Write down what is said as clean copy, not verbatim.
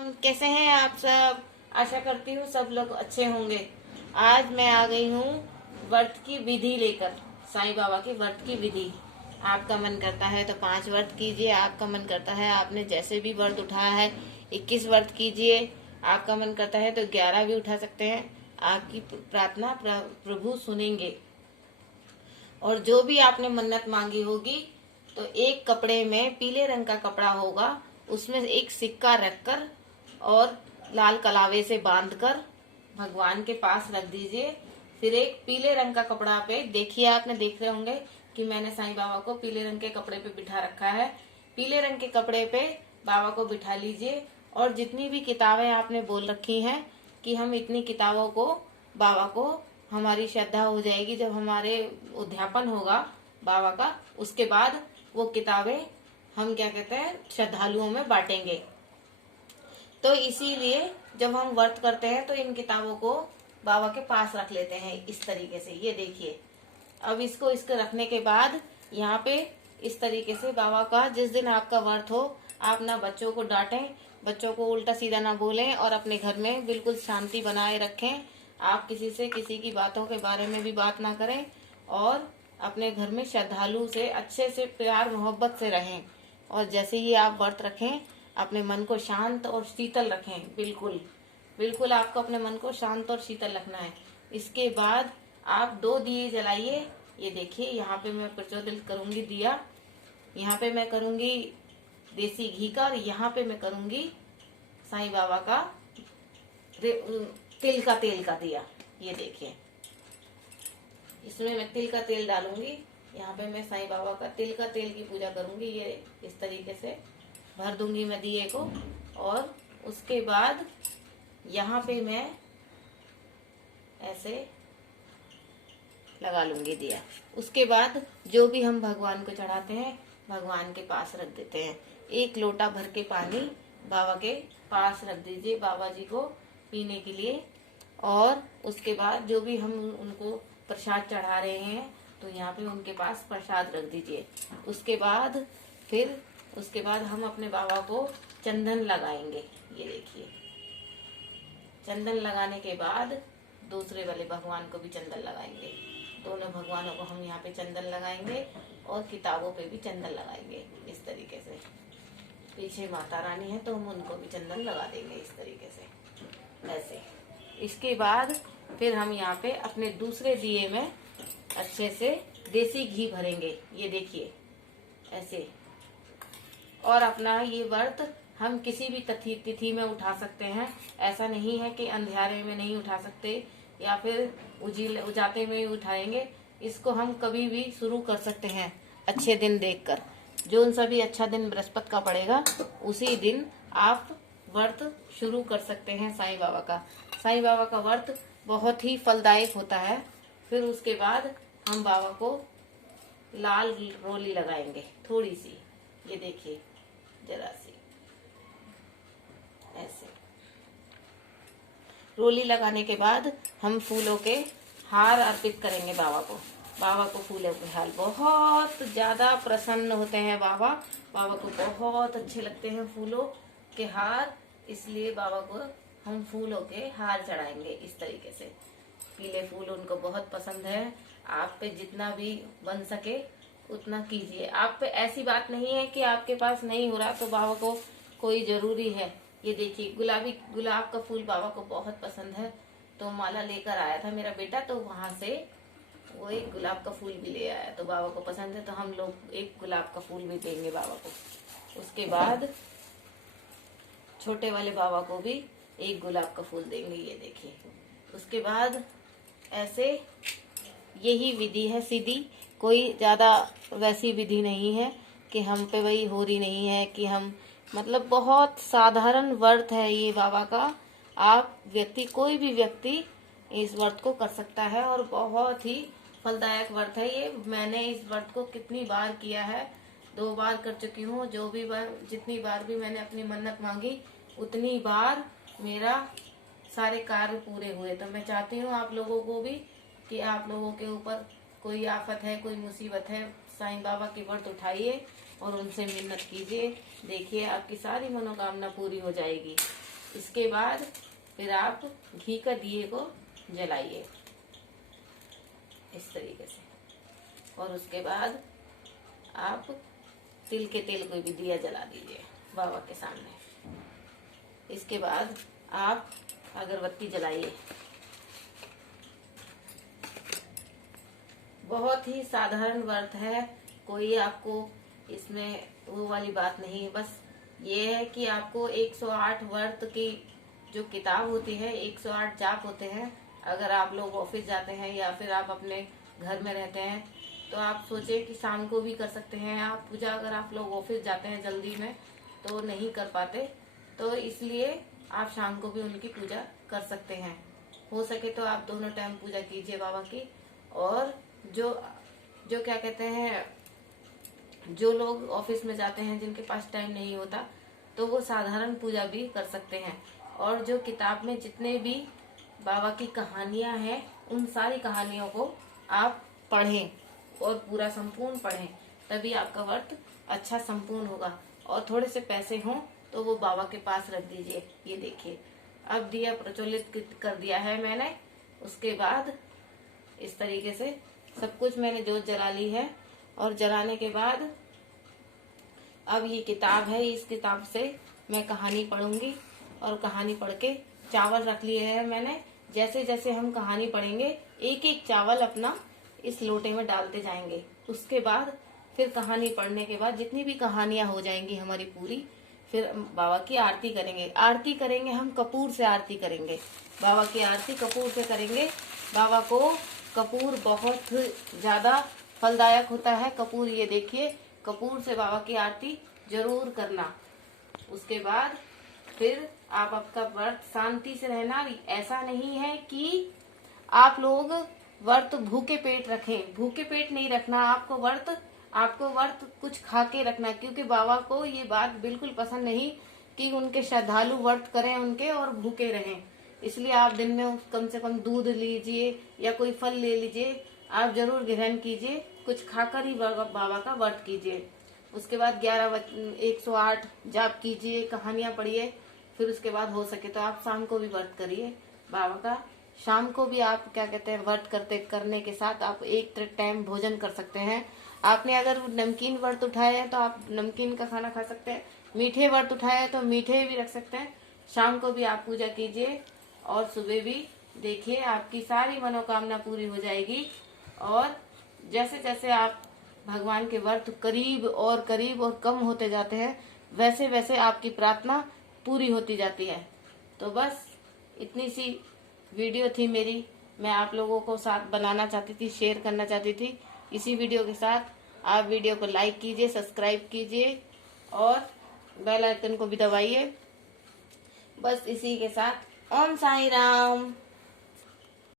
कैसे हैं आप सब। आशा करती हूँ सब लोग अच्छे होंगे। आज मैं आ गई हूँ व्रत की विधि लेकर, साईं बाबा की व्रत की विधि। आपका मन करता है तो 5 व्रत कीजिए, आपका मन करता है आपने जैसे भी व्रत उठाया है 21 व्रत कीजिए, आपका मन करता है तो 11 भी उठा सकते हैं। आपकी प्रार्थना प्रभु सुनेंगे। और जो भी आपने मन्नत मांगी होगी तो एक कपड़े में पीले रंग का कपड़ा होगा, उसमें एक सिक्का रखकर और लाल कलावे से बांधकर भगवान के पास रख दीजिए। फिर एक पीले रंग का कपड़ा पे देखिए, आपने देख रहे होंगे कि मैंने साईं बाबा को पीले रंग के कपड़े पे बिठा रखा है। पीले रंग के कपड़े पे बाबा को बिठा लीजिए और जितनी भी किताबें आपने बोल रखी हैं कि हम इतनी किताबों को बाबा को, हमारी श्रद्धा हो जाएगी जब हमारे उद्यापन होगा बाबा का, उसके बाद वो किताबें हम क्या कहते हैं श्रद्धालुओं में बांटेंगे। तो इसीलिए जब हम व्रत करते हैं तो इन किताबों को बाबा के पास रख लेते हैं इस तरीके से। ये देखिए, अब इसको रखने के बाद यहाँ पे इस तरीके से बाबा का, जिस दिन आपका व्रत हो आप ना बच्चों को डांटें, बच्चों को उल्टा सीधा ना बोलें और अपने घर में बिल्कुल शांति बनाए रखें। आप किसी से किसी की बातों के बारे में भी बात ना करें और अपने घर में श्रद्धालु से अच्छे से प्यार मोहब्बत से रहें। और जैसे ही आप व्रत रखें अपने मन को शांत और शीतल रखें। बिल्कुल बिल्कुल आपको अपने मन को शांत और शीतल रखना है। इसके बाद आप 2 दिए जलाइए। ये देखिए, यहाँ पे मैं प्रज्वलित करूंगी दिया, यहाँ पे मैं करूंगी देसी घी का और यहाँ पे मैं करूंगी साईं बाबा का तिल का तेल का दिया। ये देखिए, इसमें मैं तिल का तेल डालूंगी। यहाँ पे मैं साईं बाबा का तिल का तेल की पूजा करूंगी। ये इस तरीके से भर दूंगी मैं दिए को और उसके बाद यहाँ पे मैं ऐसे लगा लूंगी दिया। उसके बाद जो भी हम भगवान को चढ़ाते हैं भगवान के पास रख देते हैं। 1 लोटा भर के पानी बाबा के पास रख दीजिए, बाबा जी को पीने के लिए। और उसके बाद जो भी हम उनको प्रसाद चढ़ा रहे हैं तो यहाँ पे उनके पास प्रसाद रख दीजिए। उसके बाद हम अपने बाबा को चंदन लगाएंगे। ये देखिए, चंदन लगाने के बाद दूसरे वाले भगवान को भी चंदन लगाएंगे। दोनों भगवानों को हम यहाँ पे चंदन लगाएंगे और किताबों पे भी चंदन लगाएंगे इस तरीके से। पीछे माता रानी है तो हम उनको भी चंदन लगा देंगे इस तरीके से ऐसे। इसके बाद फिर हम यहाँ पे अपने दूसरे दिए में अच्छे से देसी घी भरेंगे। ये देखिए ऐसे। और अपना ये व्रत हम किसी भी तिथि में उठा सकते हैं। ऐसा नहीं है कि अंधियारे में नहीं उठा सकते या फिर उजाते में ही उठाएंगे। इसको हम कभी भी शुरू कर सकते हैं अच्छे दिन देखकर। जो सा भी अच्छा दिन बृहस्पति का पड़ेगा उसी दिन आप व्रत शुरू कर सकते हैं साईं बाबा का। साईं बाबा का व्रत बहुत ही फलदायक होता है। फिर उसके बाद हम बाबा को लाल रोली लगाएंगे थोड़ी सी। ये देखिए जरा सी ऐसे रोली लगाने के बाद हम फूलों के हार अर्पित करेंगे बाबा को। बाबा को फूलों के हार बहुत ज्यादा प्रसन्न होते हैं बाबा। बाबा को बहुत अच्छे लगते हैं फूलों के हार, इसलिए बाबा को हम फूलों के हार चढ़ाएंगे इस तरीके से। पीले फूल उनको बहुत पसंद है। आप पे जितना भी बन सके उतना कीजिए। आप पे ऐसी बात नहीं है कि आपके पास नहीं हो रहा तो बाबा को कोई जरूरी है। ये देखिए, गुलाब का फूल बाबा को बहुत पसंद है तो माला लेकर आया था मेरा बेटा, तो वहां से वो एक गुलाब का फूल भी ले आया। तो बाबा को पसंद है तो हम लोग एक गुलाब का फूल भी देंगे बाबा को। उसके बाद छोटे वाले बाबा को भी एक गुलाब का फूल देंगे। ये देखिए, उसके बाद ऐसे यही विधि है सीधी। कोई ज्यादा वैसी विधि नहीं है कि हम पे वही हो रही नहीं है कि हम, मतलब बहुत साधारण व्रत है ये बाबा का। आप कोई भी व्यक्ति इस व्रत को कर सकता है और बहुत ही फलदायक व्रत है ये। मैंने इस व्रत को कितनी बार किया है, 2 बार कर चुकी हूँ। जितनी बार भी मैंने अपनी मन्नत मांगी उतनी बार मेरा सारे कार्य पूरे हुए। तो मैं चाहती हूँ आप लोगों को भी कि आप लोगों के ऊपर कोई आफत है, कोई मुसीबत है, साईं बाबा की व्रत उठाइए और उनसे मिन्नत कीजिए। देखिए आपकी सारी मनोकामना पूरी हो जाएगी। इसके बाद फिर आप घी का दिए को जलाइए इस तरीके से, और उसके बाद आप तिल के तेल को भी दिया जला दीजिए बाबा के सामने। इसके बाद आप अगरबत्ती जलाइए। बहुत ही साधारण व्रत है, कोई आपको इसमें वो वाली बात नहीं है। बस ये है कि आपको 108 व्रत की जो किताब होती है, 108 जाप होते हैं। अगर आप लोग ऑफिस जाते हैं या फिर आप अपने घर में रहते हैं तो आप सोचे कि शाम को भी कर सकते हैं आप पूजा। अगर आप लोग ऑफिस जाते हैं जल्दी में तो नहीं कर पाते, तो इसलिए आप शाम को भी उनकी पूजा कर सकते हैं। हो सके तो आप दोनों टाइम पूजा कीजिए बाबा की। और जो क्या कहते हैं, जो लोग ऑफिस में जाते हैं जिनके पास टाइम नहीं होता तो वो साधारण पूजा भी कर सकते हैं। और जो किताब में जितने भी बाबा की कहानियां हैं उन सारी कहानियों को आप पढ़ें और पूरा संपूर्ण पढ़ें, तभी आपका व्रत अच्छा संपूर्ण होगा। और थोड़े से पैसे हों तो वो बाबा के पास रख दीजिए। ये देखिए अब दिया प्रज्वलित कर दिया है मैंने। उसके बाद इस तरीके से सब कुछ मैंने जोत जला ली है। और जलाने के बाद अब ये किताब है, इस किताब से मैं कहानी पढ़ूंगी। और कहानी पढ़ के चावल रख लिए है मैंने। जैसे जैसे हम कहानी पढ़ेंगे एक एक चावल अपना इस लोटे में डालते जाएंगे। उसके बाद फिर कहानी पढ़ने के बाद जितनी भी कहानियां हो जाएंगी हमारी पूरी, फिर बाबा की आरती करेंगे। आरती करेंगे हम कपूर से आरती करेंगे। बाबा की आरती कपूर से करेंगे। बाबा को कपूर बहुत ज्यादा फलदायक होता है। कपूर ये देखिए, कपूर से बाबा की आरती जरूर करना। उसके बाद फिर आप आपका व्रत शांति से रहना। ऐसा नहीं है कि आप लोग व्रत भूखे पेट रखें, भूखे पेट नहीं रखना आपको व्रत कुछ खा के रखना। क्योंकि बाबा को ये बात बिल्कुल पसंद नहीं कि उनके श्रद्धालु व्रत करें उनके और भूखे रहें। इसलिए आप दिन में कम से कम दूध लीजिए या कोई फल ले लीजिए, आप जरूर ग्रहण कीजिए। कुछ खाकर ही बाबा का व्रत कीजिए। उसके बाद 108 जाप कीजिए, कहानियां पढ़िए। फिर उसके बाद हो सके तो आप शाम को भी व्रत करिए बाबा का। शाम को भी आप क्या कहते हैं व्रत करने के साथ आप एक टाइम भोजन कर सकते हैं। आपने अगर नमकीन व्रत उठाए हैं तो आप नमकीन का खाना खा सकते हैं। मीठे व्रत उठाए हैं तो मीठे भी रख सकते हैं। शाम को भी आप पूजा कीजिए और सुबह भी देखिए आपकी सारी मनोकामना पूरी हो जाएगी। और जैसे जैसे आप भगवान के व्रत करीब और कम होते जाते हैं, वैसे वैसे आपकी प्रार्थना पूरी होती जाती है। तो बस इतनी सी वीडियो थी मेरी, मैं आप लोगों को साथ बनाना चाहती थी, शेयर करना चाहती थी। इसी वीडियो के साथ आप वीडियो को लाइक कीजिए, सब्सक्राइब कीजिए और बेल आइकन को भी दबाइए। बस इसी के साथ ओम साई राम।